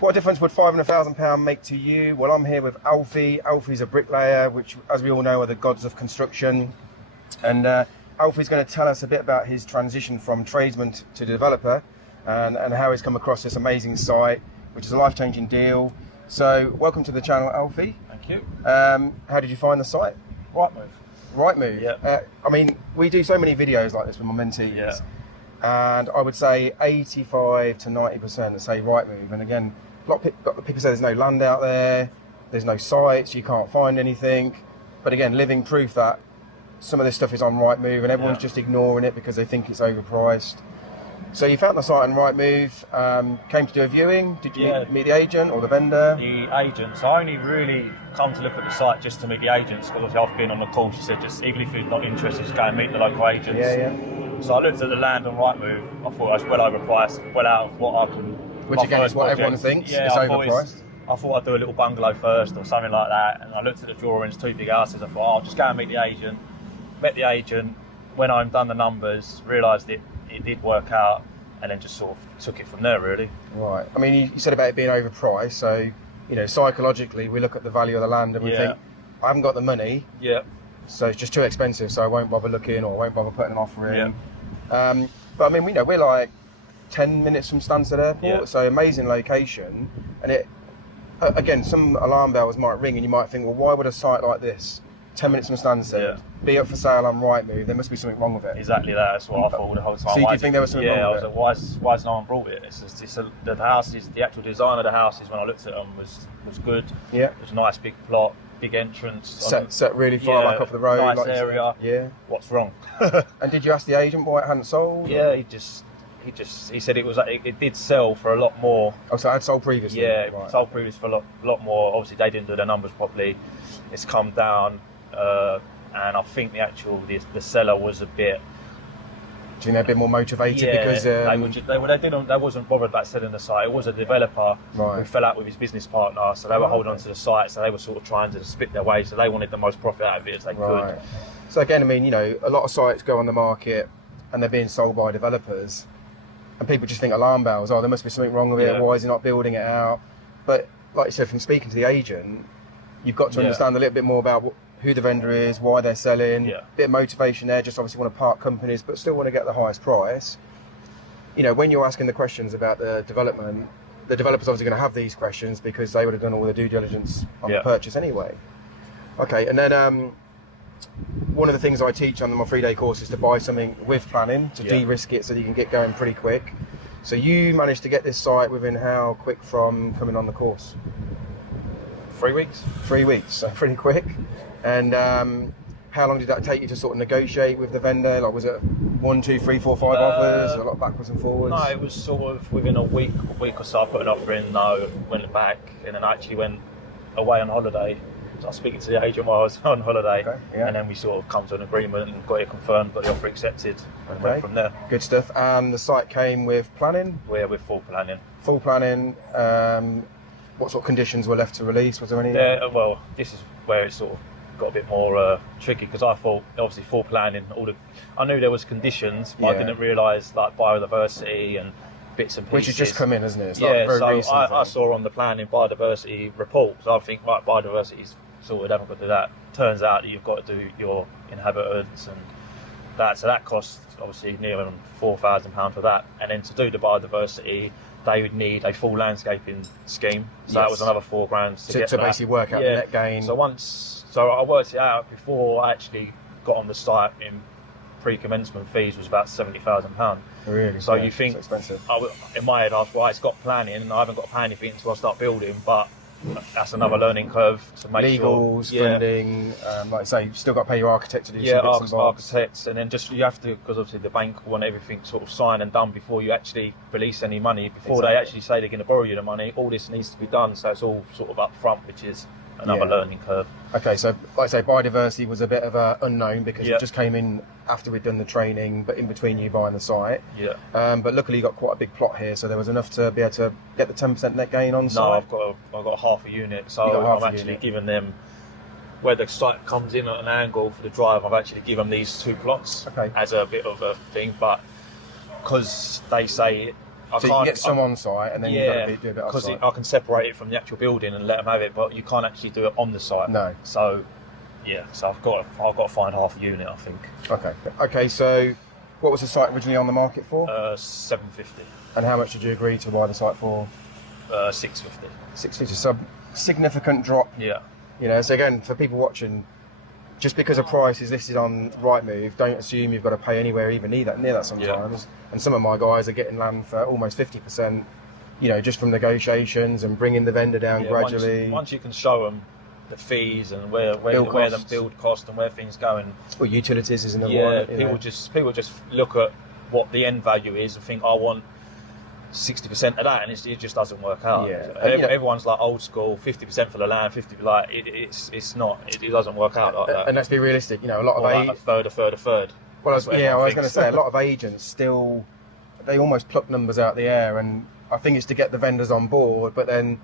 What difference would £500,000 make to you? Well, I'm here with Alfie. Alfie's a bricklayer, which, as we all know, are the gods of construction. And Alfie's going to tell us a bit about his transition from tradesman to developer, and how he's come across this amazing site, which is a life-changing deal. So, welcome to the channel, Alfie. Thank you. How did you find the site? Right move. Yeah. I mean, we do so many videos like this with my mentees. Yeah. And I would say 85 to 90% say right move. And again, a lot of people say there's no land out there, there's no sites, you can't find anything. But again, living proof that some of this stuff is on right move and everyone's just ignoring it because they think it's overpriced. So you found the site on Rightmove, came to do a viewing. Did you meet the agent or the vendor? The agents. I only really come to look at the site just to meet the agents, because obviously I've been on the call. She said, just even if you're not interested, just go and meet the local agents. So I looked at the land on Rightmove. I thought it was well overpriced, well out of what I can. Which again is what everyone thinks. Yeah, it's overpriced. I thought I'd do a little bungalow first or something like that. And I looked at the drawings, 2 big houses. I thought, I'll just go and meet the agent. Met the agent. When I'd done the numbers, realised it did work out, and then just sort of took it from there, really. Right. I mean, you said about it being overpriced, so, you know, psychologically, we look at the value of the land and we think, I haven't got the money, so it's just too expensive, so I won't bother looking or won't bother putting an offer in. But I mean, we're like 10 minutes from Stansted Airport, so amazing location, and it, again, some alarm bells might ring and you might think, well, why would a site like this, 10 minutes from Stansted, be up for sale on Rightmove? There must be something wrong with it. Exactly that. That's what I thought the whole time. So you think there was something wrong with it? I was like, why has no one brought it? The houses, the actual design of the houses, when I looked at them, was good. Yeah. It was a nice big plot, big entrance. Set really far back off the road. Nice like area. Yeah. What's wrong? And did you ask the agent why it hadn't sold? Yeah, he said it did sell for a lot more. Oh, so it had sold previously? Yeah, it sold previously for a lot more. Obviously, they didn't do their numbers properly. It's come down. And I think the seller was a bit. Do you think they're a bit more motivated because they wasn't bothered about selling the site. It was a developer who fell out with his business partner, so they were holding on to the site. So they were sort of trying to split their way. So they wanted the most profit out of it as they could. So again, I mean, you know, a lot of sites go on the market and they're being sold by developers, and people just think alarm bells. Oh, there must be something wrong with it. Why is he not building it out? But like you said, from speaking to the agent, you've got to understand a little bit more about who the vendor is, why they're selling, bit of motivation there, just obviously want to part companies but still want to get the highest price. You know, when you're asking the questions about the development, the developer's obviously going to have these questions because they would have done all the due diligence on the purchase anyway. Okay, and then one of the things I teach on my 3-day course is to buy something with planning, to de-risk it so that you can get going pretty quick. So you managed to get this site within how quick from coming on the course? 3 weeks. 3 weeks, so pretty quick. And how long did that take you to sort of negotiate with the vendor? Like, was it 1, 2, 3, 4, 5 offers? A lot backwards and forwards? No, it was sort of within a week or so. I put an offer in, went back, and then I actually went away on holiday. So I was speaking to the agent while I was on holiday, and then we sort of come to an agreement and got it confirmed, got the offer accepted, and went from there. Good stuff. And the site came with planning? We're with full planning. Full planning. What sort of conditions were left to release? Was there any? Well, this is where it sort of got a bit more tricky, because I thought obviously full planning, I knew there was conditions, but I didn't realise like biodiversity and bits and pieces. Which has just come in, hasn't it? It's so I saw on the planning biodiversity report, so I think biodiversity's sorted, haven't got to do that. Turns out that you've got to do your inhabitants and that, so that costs obviously near £4,000 for that, and then to do the biodiversity they would need a full landscaping scheme, so that was another £4,000 to basically work out the net gain. So I worked it out before I actually got on the site. In pre-commencement fees was about £70,000. Really? So you think, it's expensive. In my head I was, right, it's got planning and I haven't got to pay anything until I start building, but that's another learning curve to make legals, funding, like I say, you've still got to pay your architect to do some bits and bobs. Architects, and then you have to, because obviously the bank want everything sort of signed and done before you actually release any money, before they actually say they're going to borrow you the money. All this needs to be done, so it's all sort of up front, which is another learning curve. Okay, so like I say, biodiversity was a bit of a unknown because it just came in after we'd done the training, but in between you buying the site. But luckily you got quite a big plot here, so there was enough to be able to get the 10% net gain on site. No, I've got half a unit, so I'm actually giving them, where the site comes in at an angle for the drive, I've actually given them these 2 plots as a bit of a thing, but because they say So you can get some on site, and then you've got to do a bit off because site. I can separate it from the actual building and let them have it, but you can't actually do it on the site. No. So, so I've got to find half a unit, I think. Okay. So, what was the site originally on the market for? 750. And how much did you agree to buy the site for? 650. 650. So, significant drop. Yeah. You know, so again, for people watching, just because a price is listed on Rightmove, don't assume you've got to pay anywhere even near that sometimes. Yeah. And some of my guys are getting land for almost 50%, you know, just from negotiations and bringing the vendor down gradually. Once you can show them the fees and where the build cost and where things go, and well, utilities is another one. People just look at what the end value is and think, I want 60% of that, and it just doesn't work out. Yeah. Everyone's like old school, 50% for the land, 50 like it's not. It doesn't work out like that. And let's be realistic. You know, a lot of like a third. Well, I was going to say a lot of agents still they almost pluck numbers out of the air, and I think it's to get the vendors on board, but then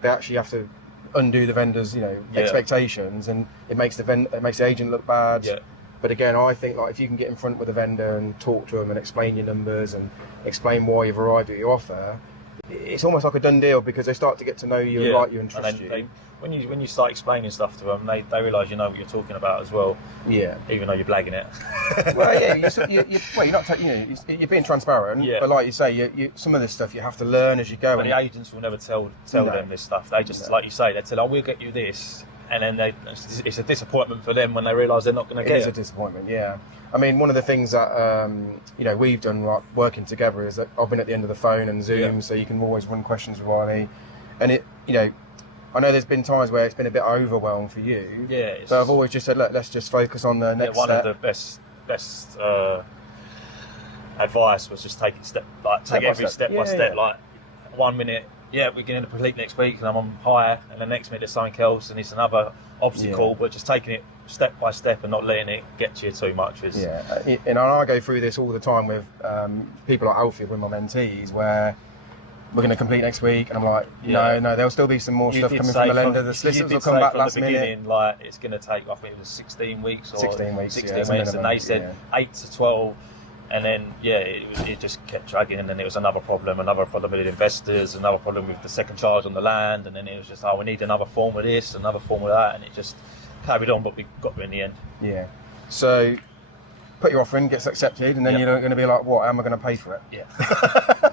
they actually have to undo the vendors, expectations, and it makes the agent look bad. Yeah. But again, I think like if you can get in front with a vendor and talk to them and explain your numbers and explain why you've arrived at your offer, it's almost like a done deal because they start to get to know you and like you and trust you. When you start explaining stuff to them, they realise you know what you're talking about as well. Yeah. Even though you're blagging it. Well, yeah. You're not. You're being transparent. Yeah. But like you say, some of this stuff you have to learn as you go. But the agents will never tell them this stuff. They just like you say, they tell, we'll get you this. And then it's a disappointment for them when they realise they're not going to get it. It is a disappointment, yeah. I mean, one of the things that we've done like working together is that I've been at the end of the phone and Zoom, so you can always run questions with Wiley. And I know there's been times where it's been a bit overwhelmed for you. Yeah. But I've always just said, look, let's just focus on the next step. One of the best advice was just take every step by step. Like 1 minute. Yeah, we're getting to complete next week, and I'm on higher, and the next minute there's something else, and it's another obstacle. But just taking it step by step and not letting it get to you too much is. Yeah, and I go through this all the time with people like Alfie, with my mentees, where we're going to complete next week, and I'm like, no, there'll still be some more stuff coming from the lender. The solicitors will come back last minute. Like it's going to take, I think it was 16 weeks or 16 weeks, and they said 8 to 12. And then, it just kept dragging, and then it was another problem with investors, another problem with the second charge on the land, and then it was just, we need another form of this, another form of that, and it just carried on, but we got there in the end. Yeah. So, put your offer in, gets accepted, and then you're going to be like, what, how am I going to pay for it? Yeah.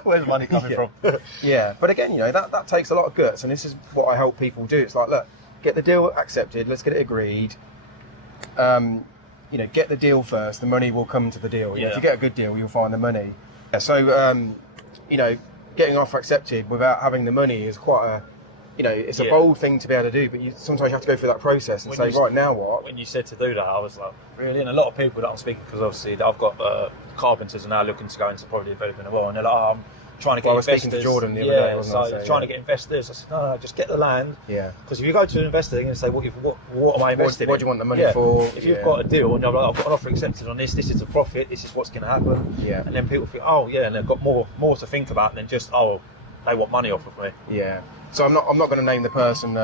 Where's the money coming from? Yeah, but again, that takes a lot of guts, and this is what I help people do. It's like, look, get the deal accepted, let's get it agreed. Get the deal first, the money will come to the deal. If you get a good deal, you'll find the money. So, getting offer accepted without having the money is quite a, it's a bold thing to be able to do, but sometimes you have to go through that process and right, now what? When you said to do that, I was like, really? And a lot of people that I'm speaking, because obviously I've got carpenters are now looking to go into property development as well, and they're like, I'm trying to get investors. I was speaking to Jordan the other day, wasn't I? So trying to get investors. I said, no, just get the land. Yeah. Because if you go to an investor, they're going to say, what am I investing in? What do you want the money for? If you've got a deal and you're like, I've got an offer accepted on this is a profit, this is what's going to happen. Yeah. And then people think, and they've got more to think about than just, they want money off of me. Yeah. So I'm not going to name the person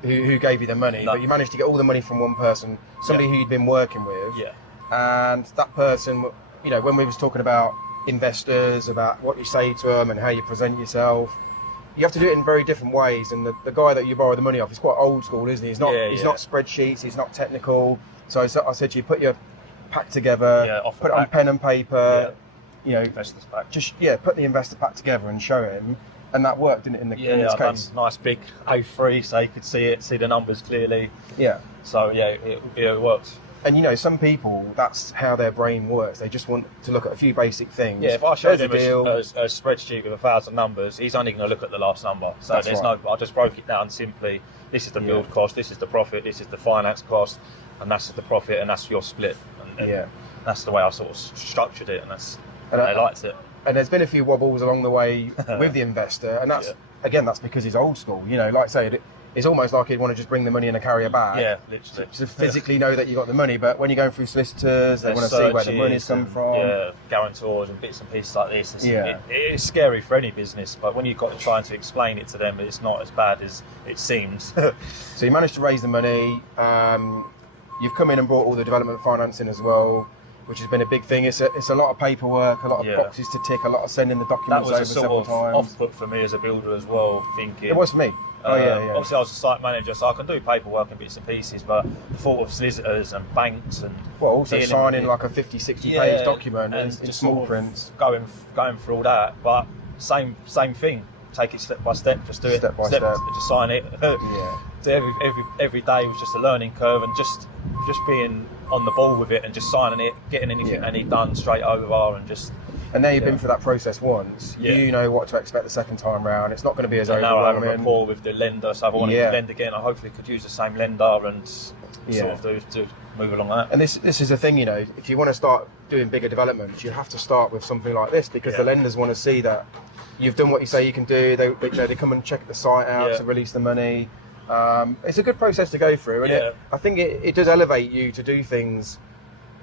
who gave you the money, but you managed to get all the money from one person, somebody who you'd been working with. Yeah. And that person, when we was talking about investors, about what you say to them and how you present yourself, you have to do it in very different ways. And the guy that you borrow the money off is quite old school, isn't he? He's not spreadsheets, he's not technical. So I said to you, put your pack together, put it on pen and paper, investors pack. Just put the investor pack together and show him. And that worked, didn't it, in this case? Done nice big A3 so you could see the numbers clearly. Yeah. So it worked. And some people, that's how their brain works. They just want to look at a few basic things. Yeah, if I showed him a spreadsheet with 1,000 numbers, he's only going to look at the last number. So I just broke it down simply. This is the build cost, this is the profit, this is the finance cost, and that's the profit, and that's your split. And that's the way I sort of structured it, and they liked it. And there's been a few wobbles along the way with the investor, and that's because he's old school. Like I say, it's almost like he'd want to just bring the money in a carrier bag. Yeah, literally. To physically know that you got the money, but when you're going through solicitors, they want to see where the money's come from. Yeah, guarantors and bits and pieces like this. It's scary for any business, but when you've got to try to explain it to them, it's not as bad as it seems. So you managed to raise the money. You've come in and brought all the development financing as well. which has been a big thing. It's a lot of paperwork, a lot of boxes to tick, a lot of sending the That documents was over a sort several of times. off-put for me as a builder as well, thinking... It was for me. Obviously, I was a site manager, so I can do paperwork and bits and pieces, but the thought of solicitors and banks and... Well, also dealing signing with like a 50, 60 page document in just small sort of print. Going through all that, but same thing. Take it step by step, just do it Step by step. just sign it. So every day was just a learning curve, and just being on the ball with it and just signing it, getting anything I need done straight over, and just... And now you've been through that process once, you know what to expect the second time round. It's not going to be as overwhelming. Now I have a rapport with the lender, so if I want to lend again, I hopefully could use the same lender and sort of do move along that. And this is the thing, you know, if you want to start doing bigger developments, you have to start with something like this, because the lenders want to see that you've done what you say you can do. They come and check the site out to release the money. It's a good process to go through, and I think it does elevate you to do things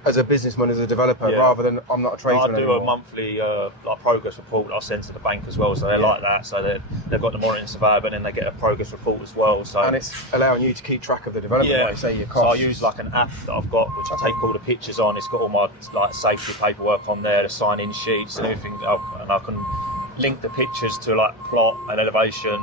as a businessman, as a developer, rather than I'm not a tradesman I do anymore. a monthly like progress report that I send to the bank as well, so they like that. So they've got the monitoring surveyor, but then they get a progress report as well. So and it's allowing you to keep track of the development, like say your costs. So I use like an app that I've got, which I take all the pictures on. It's got all my like safety paperwork on there, the sign-in sheets and everything, and I can link the pictures to like plot and elevation,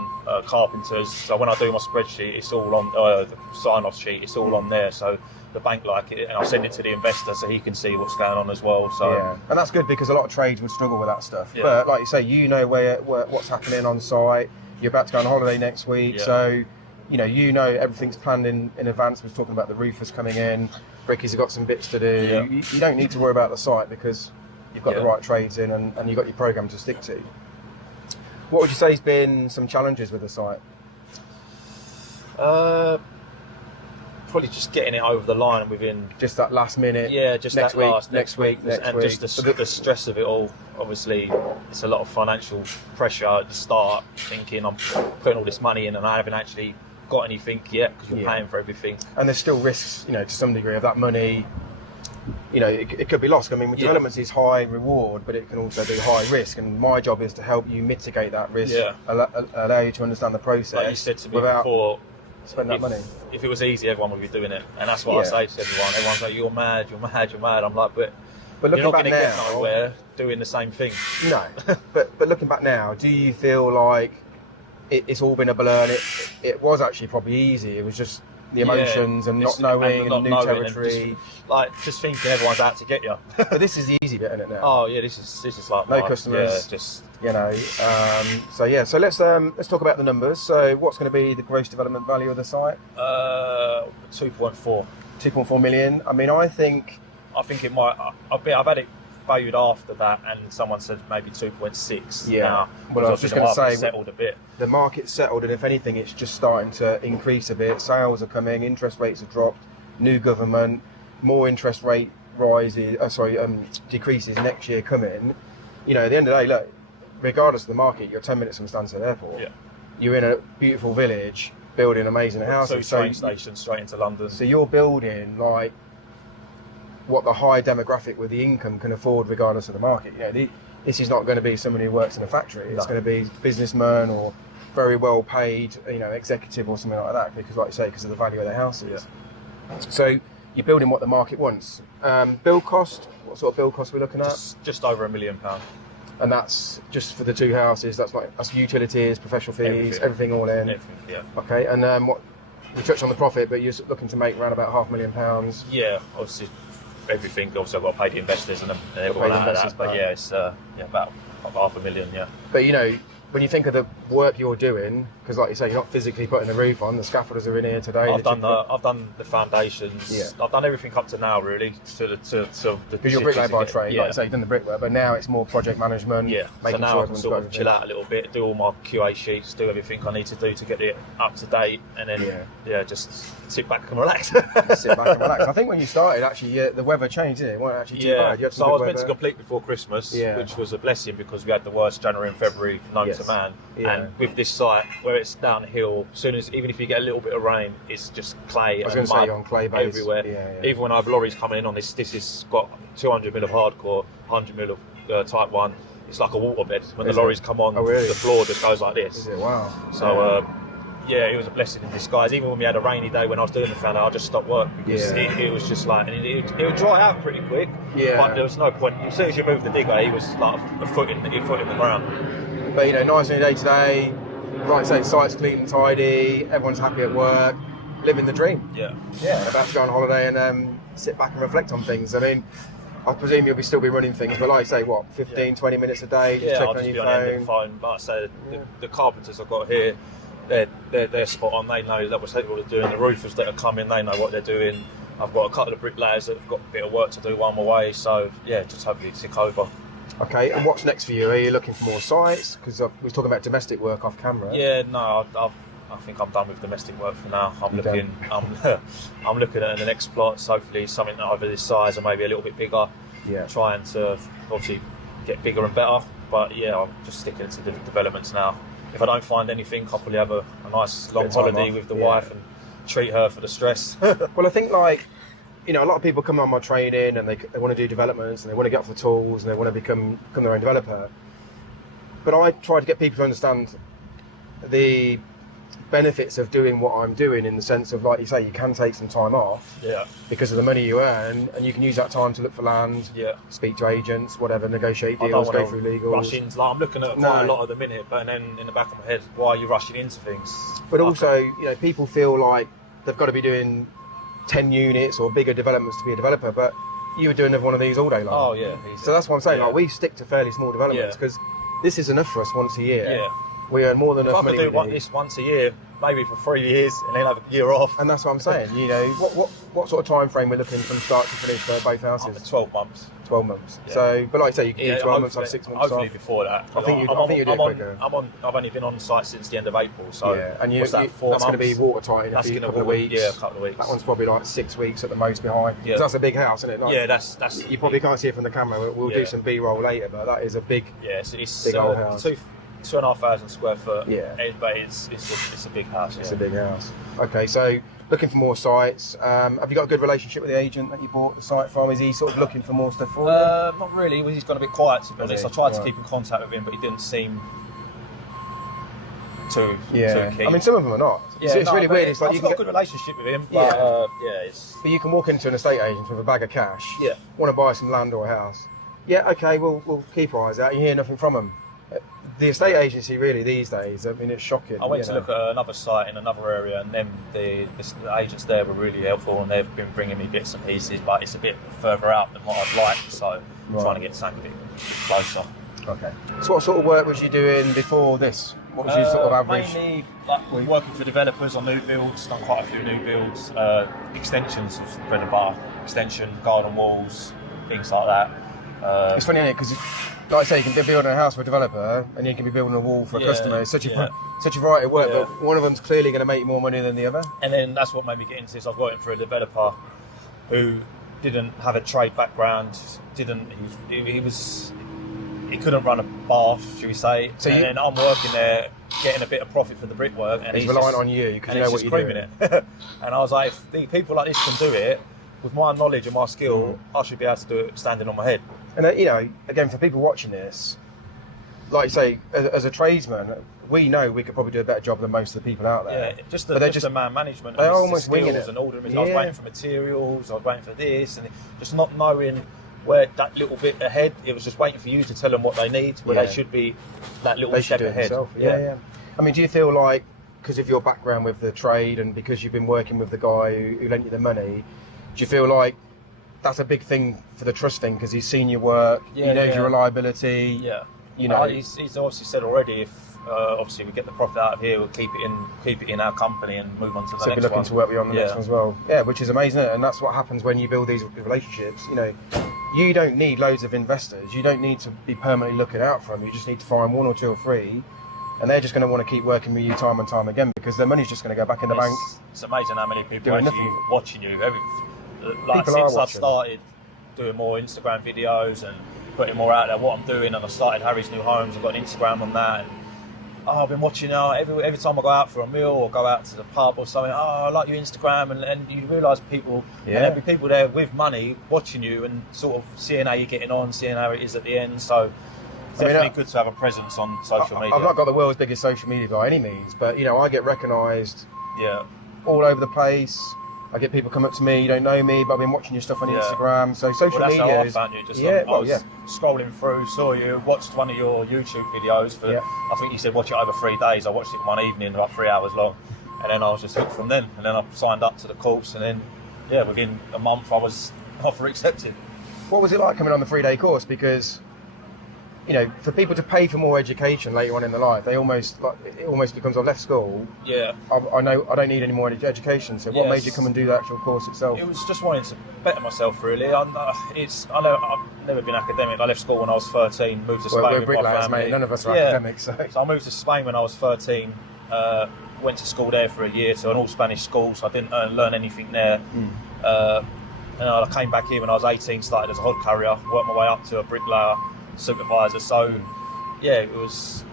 carpenters. So when I do my spreadsheet, it's all on the sign-off sheet. It's all on there. So the bank like it, and I'll send it to the investor so he can see what's going on as well. So and that's good, because a lot of trades would struggle with that stuff. But like you say, you know what's happening on site. You're about to go on holiday next week, so you know everything's planned in advance. We're talking about the roofers coming in, brickies have got some bits to do. You don't need to worry about the site, because you've got the right trades in, and you've got your program to stick to. What would you say has been some challenges with the site? Probably just getting it over the line within just that last minute. Just next that week, last next week, and just the stress of it all. Obviously, it's a lot of financial pressure at the start. Thinking I'm putting all this money in and I haven't actually got anything yet, because you're paying for everything. And there's still risks, to some degree, of that money. It could be lost. I mean, with developments is high reward, but it can also be high risk. And my job is to help you mitigate that risk, allow you to understand the process. Like you said to me before, spend that money. If it was easy, everyone would be doing it, and that's what I say to everyone. Everyone's like, "You're mad, you're mad, you're mad." I'm like, but looking you're not back going to get now, nowhere doing the same thing. No, but looking back now, do you feel like it's all been a blur? And it was actually probably easy. It was just the emotions and not knowing and new territory. Just thinking everyone's out to get you. But this is the easy bit, isn't it now? Oh yeah, this is like no customers. So let's talk about the numbers. So what's going to be the gross development value of the site? 2.4. 2.4 million. I mean, I think it might. I've had it valued after that, and someone said maybe 2.6. Yeah. Well, I was just going to say, settled a bit. The market's settled, and if anything, it's just starting to increase a bit. Sales are coming, interest rates have dropped, new government, more interest rate decreases next year coming. At the end of the day, look, regardless of the market, you're 10 minutes from Stansted Airport. Yeah. You're in a beautiful village, building amazing houses. So train stations straight into London. So you're building like what the high demographic with the income can afford, regardless of the market. This is not going to be someone who works in a factory. It's going to be businessman or very well paid, executive or something like that. Because, like you say, because of the value of the houses. Yeah. So you're building what the market wants. Build cost. What sort of build cost are we looking at? Just over £1 million. And that's just for the two houses. That's utilities, professional fees, everything all in. Everything, yeah. Okay, and what we touched on the profit, but you're looking to make around about £500,000. Yeah, obviously everything. Obviously, I've got to pay the investors and everyone out of that. But it's about £500,000. Yeah. But when you think of the work you're doing, because like you say, you're not physically putting the roof on. The scaffolders are in here today. I've done the foundations. Yeah. I've done everything up to now, really. Because you're bricklayer by trade, like you say, you've done the brickwork, but now it's more project management. Yeah. Making so now sure I can sort of chill out a little bit, do all my QA sheets, do everything I need to do to get it up to date, and then just sit back and relax. Sit back and relax. I think when you started, actually, the weather changed, didn't it? It wasn't actually too bad. You had so I was meant to complete before Christmas, which was a blessing because we had the worst January and February known to man. And with this site, where it's downhill, even if you get a little bit of rain, it's just clay and mud on clay base everywhere. Yeah. Even when I have lorries coming in on this has got 200 mil of hardcore, 100 mil of type 1. It's like a waterbed. When the lorries come on, the floor just goes like this. Is it? Wow. So it was a blessing in disguise. Even when we had a rainy day when I was doing the fallow, I just stopped work because it was just like, and it would dry out pretty quick. Yeah. But there was no point. As soon as you moved the digger, he was like a foot in the ground. But nice on your day today, like I say, site's clean and tidy, everyone's happy at work, living the dream. Yeah. Yeah, about to go on holiday and sit back and reflect on things. I mean, I presume you'll still be running things, but like I say, what, 15, 20 minutes a day, just checking on your phone? Like I say, the carpenters I've got here, they're spot on. They know that what they're doing. The roofers that are coming, they know what they're doing. I've got a couple of bricklayers that have got a bit of work to do while I'm away, so yeah, just hopefully tick over. Okay, and what's next for you? Are you looking for more sites? Because we were talking about domestic work off camera. Yeah, no, I think I'm done with domestic work for now. I'm looking at the next plot, so hopefully something either this size or maybe a little bit bigger. Yeah. Trying to obviously get bigger and better, but yeah, I'm just sticking to different developments now. If I don't find anything, I'll probably have a nice long holiday with the wife and treat her for the stress. Well, I think a lot of people come on my training and they want to do developments and they want to get off the tools and they want to become their own developer. But I try to get people to understand the benefits of doing what I'm doing, in the sense of, like you say, you can take some time off because of the money you earn, and you can use that time to look for land, speak to agents, whatever, negotiate deals, go through legals. Rush-ins, like I'm looking at quite a lot at the minute, but then in the back of my head, why are you rushing into things? But also, people feel like they've got to be doing 10 units or bigger developments to be a developer, but you were doing one of these all day long. Oh yeah. So that's what I'm saying. Like, we stick to fairly small developments because this is enough for us once a year. Yeah. We earn more than enough money. If I could do this once a year, maybe for 3 years, and then have a year off. And that's what I'm saying. What sort of time frame we're looking from start to finish for both houses? 12 months. 12 months. Yeah. So, but like I say, you can do 12 months, have 6 months hopefully off. Before that. I think you do it quicker. I've only been on site since the end of April, so and what's that, 4 months? That's going to be watertight in a couple of weeks. Yeah, a couple of weeks. That one's probably like 6 weeks at the most behind. Yeah. That's a big house, isn't it? Yeah, that's. You probably can't see it from the camera. We'll do some B-roll later, but that is a big, big old house. 2,500 square foot. Yeah. But it's a big house. It's a big house. Okay, so looking for more sites. Have you got a good relationship with the agent that you bought the site from? Is he sort of looking for more stuff for you? Not really. He's gone a bit quiet, to be honest. I tried to keep in contact with him, but he didn't seem too keen. I mean, some of them are not. Yeah, it's really weird. It's like I've got a good relationship with him. But, but you can walk into an estate agent with a bag of cash. Yeah. Want to buy some land or a house? Yeah. Okay. We'll keep our eyes out. You hear nothing from them. The estate agency really these days, I mean, it's shocking. I went to look at another site in another area, and then the agents there were really helpful, and they've been bringing me bits and pieces, but it's a bit further out than what I'd like, so I'm trying to get something a bit closer. Okay. So what sort of work was you doing before this? What was your sort of average? Mainly working for developers on new builds, done quite a few new builds, extensions of bread and butter, extension, garden walls, things like that. It's funny, isn't it? Because, like I say, you can be building a house for a developer and you can be building a wall for a customer. It's such a variety of work, but one of them's clearly going to make you more money than the other. And then that's what made me get into this. I've got it for a developer who didn't have a trade background, he couldn't run a bath, should we say. So then I'm working there, getting a bit of profit for the brickwork, and he's relying on you because you know what you're doing. It. And I was like, if people like this can do it, with my knowledge and my skill, I should be able to do it standing on my head. And again, for people watching this, like you say, as a tradesman, we know we could probably do a better job than most of the people out there. Yeah, just the man management. They're almost winging it. And ordering. I was waiting for materials, I was waiting for this, and just not knowing where that little bit ahead. It was just waiting for you to tell them what they need, where they should be that little step ahead. Yeah. I mean, do you feel like, because of your background with the trade and because you've been working with the guy who lent you the money, do you feel like that's a big thing for the trust thing because he's seen your work, he knows your reliability? Yeah. He's obviously said already, if obviously we get the profit out of here, we'll keep it in our company and move on to the next one. So we're looking to work with you on the next one as well. Yeah, which is amazing, isn't it? And that's what happens when you build these relationships. You don't need loads of investors. You don't need to be permanently looking out for them. You just need to find 1 or 2 or 3, and they're just going to want to keep working with you time and time again because their money's just going to go back in the bank. It's amazing how many people are actually watching you. Since I've started doing more Instagram videos and putting more out there what I'm doing, and I started Harry's New Homes, I've got an Instagram on that. And, I've been watching every time I go out for a meal or go out to the pub or something. I like your Instagram, and you realise people, and there'll be people there with money watching you and sort of seeing how you're getting on, seeing how it is at the end. So definitely good to have a presence on social media. I've not got the world's biggest social media by any means, but you know, I get recognised all over the place. I get people come up to me, you don't know me, but I've been watching your stuff on Instagram. So social that's media how I is... found you. I was scrolling through, saw you, watched one of your YouTube videos. I think you said watch it over 3 days. I watched it one evening, about 3 hours long. And then I was just hooked from then. And then I signed up to the course. And then, within a month, I was offer accepted. What was it like coming on the 3-day course? Because, you know, for people to pay for more education later on in their life, it almost becomes, I've left school. Yeah. I know I don't need any more education. So what made you come and do the actual course itself? It was just wanting to better myself, really. I know I've never been academic. I left school when I was 13, moved to Spain we're with my bricklayers, family. mate. None of us are academics. So I moved to Spain when I was 13. Went to school there for a year, to an all-Spanish school, so I didn't learn anything there. And I came back here when I was 18, started as a hod carrier, worked my way up to a bricklayer supervisor. So, it was...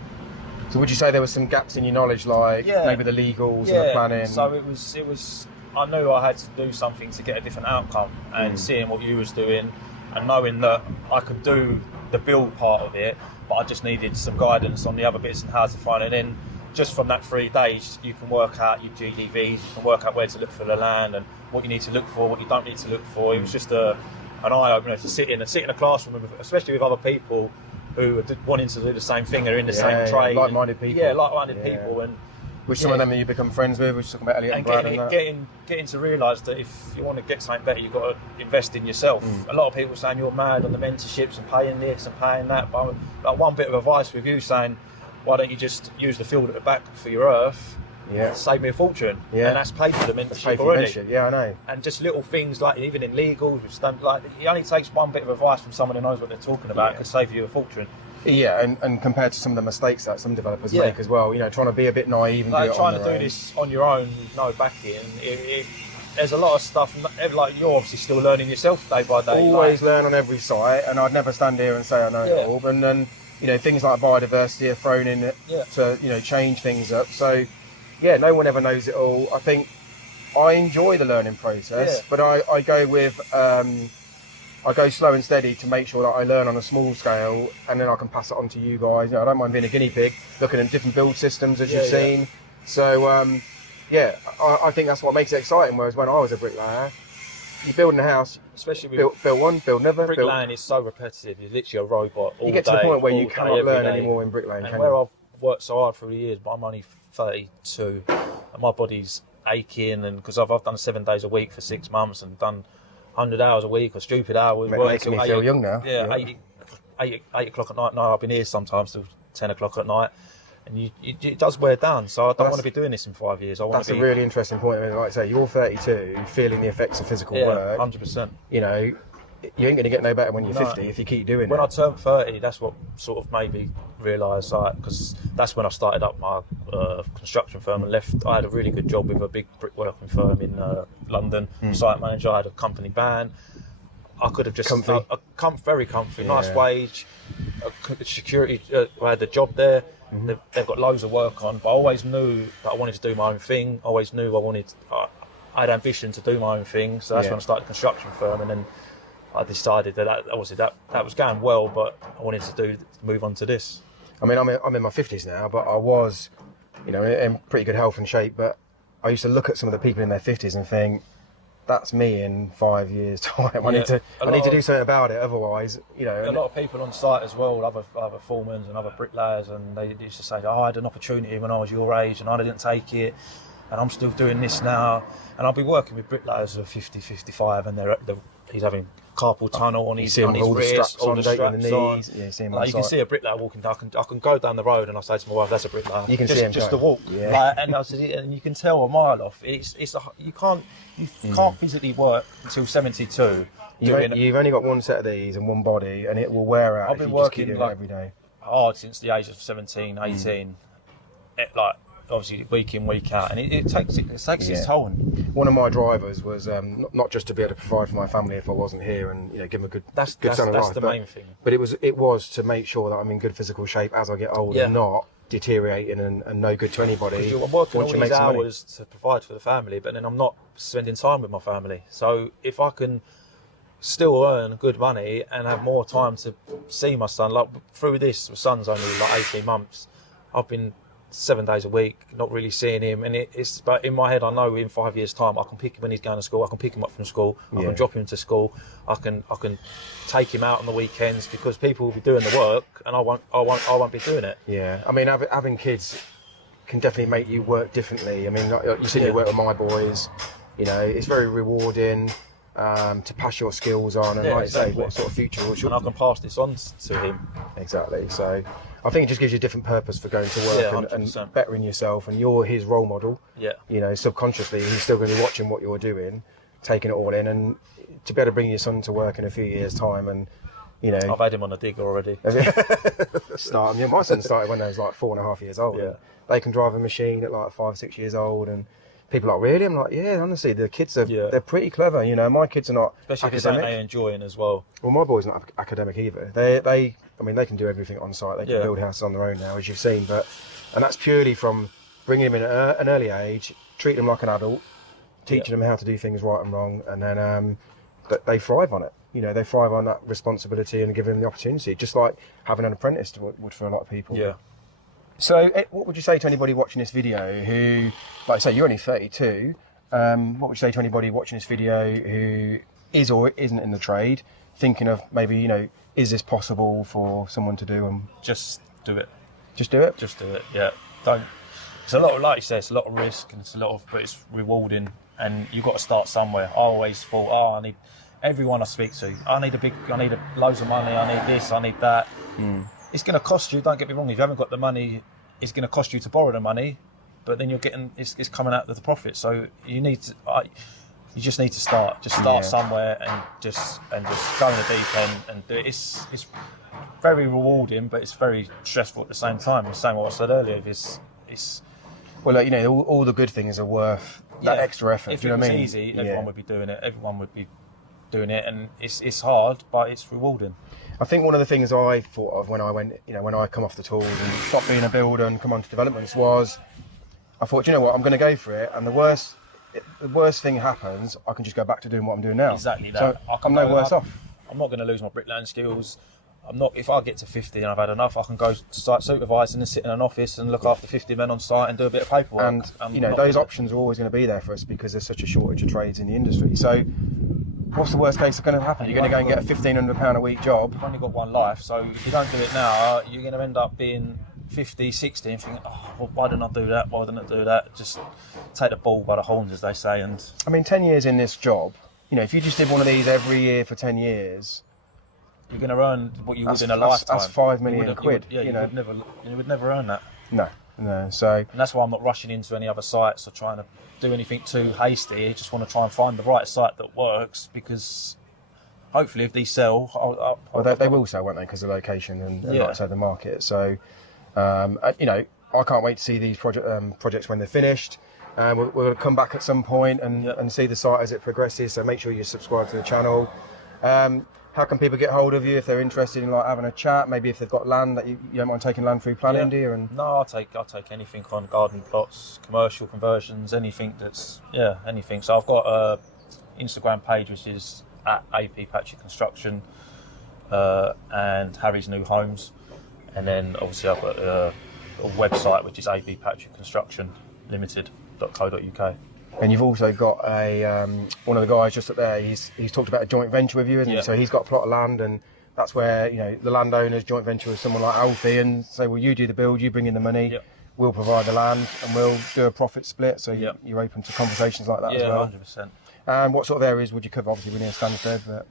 So would you say there were some gaps in your knowledge, like maybe the legals and the planning? So it was. I knew I had to do something to get a different outcome, and seeing what you was doing, and knowing that I could do the build part of it, but I just needed some guidance on the other bits and how to find it. And just from that 3 days, you can work out your GDVs, you can work out where to look for the land and what you need to look for, what you don't need to look for. It was just an eye-opener to sit in a classroom, especially with other people who are wanting to do the same thing, are in the same trade. Like-minded people. Yeah, like-minded people. And which some of them that you become friends with, which talking about Elliot and Brad and that. Getting to realise that if you want to get something better, you've got to invest in yourself. A lot of people saying you're mad on the mentorships and paying this and paying that, but like one bit of advice with you saying, why don't you just use the field at the back for your earth? Save me a fortune. And that's paid for the mentorship already. Yeah, I know. And just little things like even in legals, like it only takes one bit of advice from someone who knows what they're talking about could save you a fortune. Yeah, and compared to some of the mistakes that some developers make as well, you know, trying to be a bit naive and like trying to do this on your own with no backing. There's a lot of stuff, like you're obviously still learning yourself day by day. Always learn on every site, and I'd never stand here and say I know it all. And then, you know, things like biodiversity are thrown in to, you know, change things up. So, no one ever knows it all. I think I enjoy the learning process, but I go with, I go slow and steady to make sure that I learn on a small scale, and then I can pass it on to you guys. You know, I don't mind being a guinea pig, looking at different build systems as you've seen. So, I think that's what makes it exciting. Whereas when I was a bricklayer, you're building a house, especially with build one, build another. Bricklaying is so repetitive. You're literally a robot all You get to the point where you cannot learn anymore in bricklaying. And where I've worked so hard through the years, but I'm only 32, and my body's aching, and because I've done 7 days a week for 6 months and done 100 hours a week or stupid hours. Making me feel young now. Yeah, 8 o'clock at night. No, I've been here sometimes till 10 o'clock at night. And it does wear down, so I don't want to be doing this in 5 years. That's a really interesting point. I mean, like I say, you're 32, feeling the effects of physical work. 100%. You know, you ain't going to get no better when you're 50 if you keep doing it. When I turned 30, that's what sort of made me realise, because that's when I started up my construction firm and left. I had a really good job with a big brickworking firm in London, site manager. I had a company van. I could have just very comfy, nice wage, security. I had the job there. They've got loads of work on, but I always knew that I wanted to do my own thing. I always knew I had ambition to do my own thing. So that's when I started a construction firm, and then I decided that obviously that was going well, but I wanted to move on to this. I mean, I'm in my 50s now, but I was, you know, in pretty good health and shape. But I used to look at some of the people in their 50s and think, that's me in 5 years' time. I need to do something about it. Otherwise, you know. A lot of people on site as well, other foremen and other bricklayers, and they used to say, I had an opportunity when I was your age and I didn't take it, and I'm still doing this now. And I'll be working with bricklayers who are 50, 55, and he's having carpal tunnel on his wrist, all the straps on. Yeah, you can see a bricklayer walking down. I can go down the road and I say to my wife, "That's a bricklayer." You can see him just to walk, and you can tell a mile off. You can't physically work until 72. You've only got one set of these and one body, and it will wear out. I've been working every day hard since the age of 17, 18. Obviously week in, week out, and it takes its toll. One of my drivers was not just to be able to provide for my family if I wasn't here, and give them a good son of life. That's the main thing. But it was to make sure that I'm in good physical shape as I get older, not deteriorating and no good to anybody. I'm working all these hours to provide for the family, but then I'm not spending time with my family. So if I can still earn good money and have more time to see my son. Like through this, my son's only like 18 months. I've been 7 days a week, not really seeing him, and but in my head, I know in 5 years' time, I can pick him when he's going to school. I can pick him up from school. I can drop him to school. I can take him out on the weekends because people will be doing the work, and I won't be doing it. Yeah, I mean, having kids can definitely make you work differently. I mean, like you see, you work with my boys. You know, it's very rewarding to pass your skills on, and like exactly. you say, what sort of future will and I can pass this on to him. Exactly. So I think it just gives you a different purpose for going to work and bettering yourself, and you're his role model. Yeah. You know, subconsciously, he's still going to be watching what you're doing, taking it all in, and to be able to bring your son to work in a few years' time, and you know, I've had him on a digger already. Start. Yeah, my son started when they was like 4.5 years old. Yeah. They can drive a machine at like 5, 6 years old, and people are like, really? I'm like, yeah, honestly, the kids are they're pretty clever. You know, my kids are not especially if it's academic. something they're enjoying as well. Well, my boy's not academic either. I mean, they can do everything on site. They can build houses on their own now, as you've seen. And that's purely from bringing them in at an early age, treating them like an adult, teaching them how to do things right and wrong, and then they thrive on it. You know, they thrive on that responsibility and giving them the opportunity, just like having an apprentice would for a lot of people. Yeah. So, what would you say to anybody watching this video who, like I say, you're only 32? What would you say to anybody watching this video who is or isn't in the trade, thinking of maybe, you know, is this possible for someone to do? And just do it. Just do it. Just do it. Yeah. Don't. It's a lot of, like you say, it's a lot of risk and but it's rewarding. And you've got to start somewhere. I always thought, I need everyone I speak to. I need loads of money. I need this. I need that. It's going to cost you. Don't get me wrong. If you haven't got the money, it's going to cost you to borrow the money. But then you're getting it's coming out of the profit. So you need to. You just need to start. Just start somewhere and just go in the deep end and do it. It's very rewarding, but it's very stressful at the same time. The same what I said earlier. It's well, like, you know, all the good things are worth that extra effort. If do you it know was what I mean? easy, everyone would be doing it. Everyone would be doing it, and it's hard, but it's rewarding. I think one of the things I thought of when I come off the tools and stop being a builder and come on to developments was, I thought, you know what, I'm going to go for it, and the worst thing happens, I can just go back to doing what I'm doing now. Exactly that. So I'm no worse off. I'm not going to lose my bricklaying skills. If I get to 50 and I've had enough, I can go to site supervising and sit in an office and look after 50 men on site and do a bit of paperwork. And you know, those options are always going to be there for us because there's such a shortage of trades in the industry. So what's the worst case that's going to happen? You're going to go and get a £1,500 a week job. You've only got one life, so if you don't do it now, you're going to end up being 50, 60 and thinking, well, why didn't I do that? Why didn't I do that? Just take the bull by the horns, as they say. And I mean, 10 years in this job, you know, if you just did one of these every year for 10 years, you're going to earn what you would in a lifetime. That's £5 million quid. You would never earn that. No. So, and that's why I'm not rushing into any other sites or trying to do anything too hasty. I just want to try and find the right site that works, because hopefully if these sell, they will sell, won't they? Because of the location and like I say, the market. So, you know, I can't wait to see these projects when they're finished. We'll come back at some point and see the site as it progresses. So make sure you subscribe to the channel. How can people get hold of you if they're interested in like having a chat? Maybe if they've got land that you don't mind taking land through planning, do you? No, I'll take anything on garden plots, commercial conversions, anything anything. So I've got a Instagram page which is at AP Patrick Construction and Harry's New Homes, and then obviously I've got a website which is appatrickconstructionlimited.co.uk. And you've also got one of the guys just up there. He's talked about a joint venture with you, isn't he? So he's got a plot of land, and that's where, you know, the landowners joint venture with someone like Alfie and say, well, you do the build, you bring in the money, we'll provide the land, and we'll do a profit split. So you're open to conversations like that as well. 100%. And what sort of areas would you cover? Obviously, we're near Stansted, but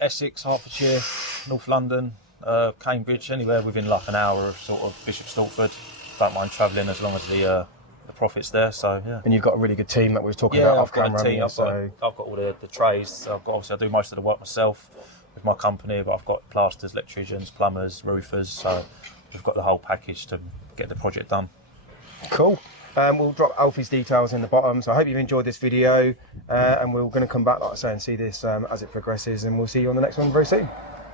Essex, Hertfordshire, North London, Cambridge, anywhere within like an hour of sort of Bishop Stortford. Don't mind travelling as long as the profits there. So and you've got a really good team that we were talking about off camera. I've got all the trades. So obviously I do most of the work myself with my company, but I've got plasters, electricians, plumbers, roofers. So we've got the whole package to get the project done. Cool. We'll drop Alfie's details in the bottom. So I hope you've enjoyed this video, and we're going to come back, like I say, and see this as it progresses, and we'll see you on the next one very soon.